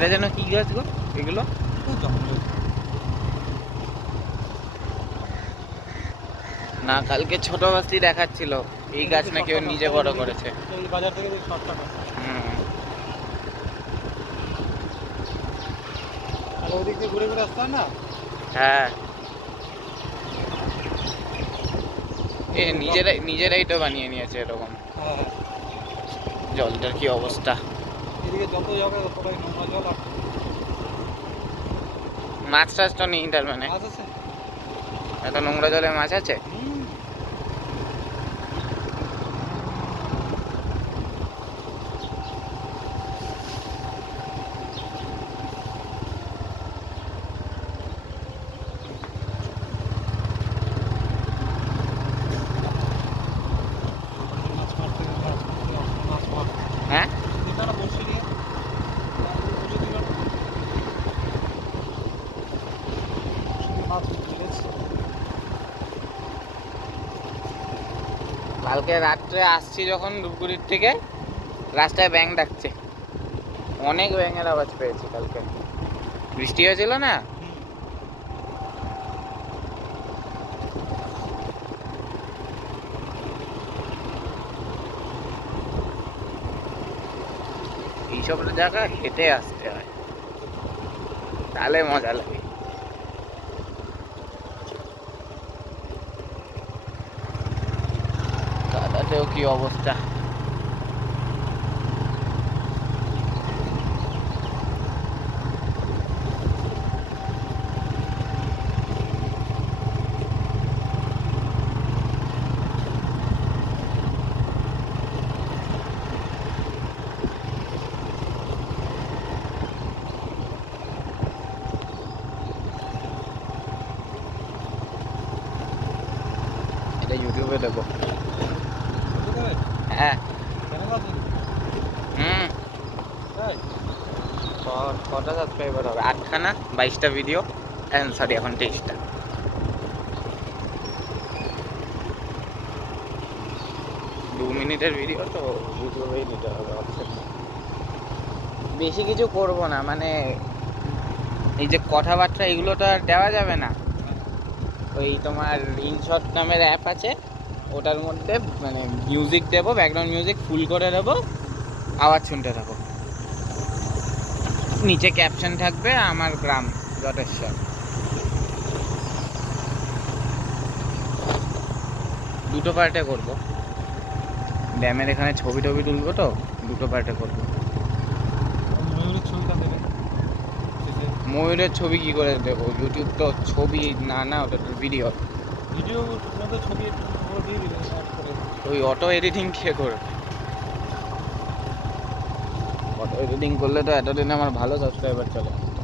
এটা যেন কি গাছ গো এগুলো? না, কালকে ছোট বাসটি দেখাচ্ছিল এই গাছ নাকি ও নিজে বড় করেছে। বাজার থেকে শর্টকাট আছে। আর ওদিক দিয়ে ঘুরে ঘুরে আসতে হয় না? হ্যাঁ, এ নিজেরাই তো বানিয়ে নিয়েছে এরকম। হ্যাঁ, জলটার কি অবস্থা! এদিকে যত যাবে ততটাই নোংরা জল। আর মাছ টাছ তো নেই তার মানে? মাছ আছে। এত নোংরা জলে মাছ আছে? মাছ মারতে মাছ মাছ হ্যাঁ, এখানে বসে নিয়ে মাছ ধরেছে। কালকে রাত্রে আসছি যখন ধূপগুড়ির থেকে, রাস্তায় ব্যাঙ ডাকছে। অনেক ব্যাঙের আওয়াজ পেয়েছি কালকে, বৃষ্টি হয়েছিল না। এইসব জায়গা হেঁটে আসতে হয়, তাহলে মজা লাগে। কাদাতেও কি অবস্থা! এটা ইউটিউবে দেবো। হ্যাঁ। হুম। কটা সাবস্ক্রাইবার হবে? 8খানা, 22টা ভিডিও, সরি এখন 23টা। দু মিনিটের ভিডিও তো ইউটিউবেই দিতে হবে, অপশন নেই। বেশি কিছু করব না, মানে এই যে কথাবার্তা এগুলো তো আর দেওয়া যাবে না। ওই তোমার ইনশট নামের অ্যাপ আছে, ওটার মধ্যে মানে মিউজিক দেবো, ব্যাকগ্রাউন্ড মিউজিক ফুল করে দেবো, আওয়াজ শুনতে থাকো। নিচে ক্যাপশন থাকবে আমার গ্রাম জটেশ্বর। দুটো পার্টে করব, ড্যামের এখানে ছবি টবি তুলবো তো, দুটো পার্টে করবো। ময়ূরের ছবিটা দেবে। ময়ূরের ছবি কি করে দেবো? ইউটিউব তো ছবি না, না ওটা তো ভিডিও। ভিডিওর মধ্যে ছবি দিয়ে দিবে অ্যাড করে। ওই অটো এডিটিং কে করবে? অটো এডিটিং করলে তো এতদিনে আমার ভালো সাবস্ক্রাইবার চলে আসতো।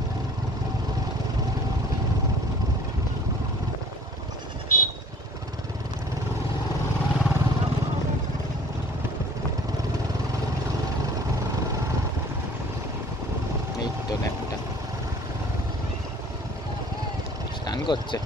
এই তো ড্যামটা স্নান করছে।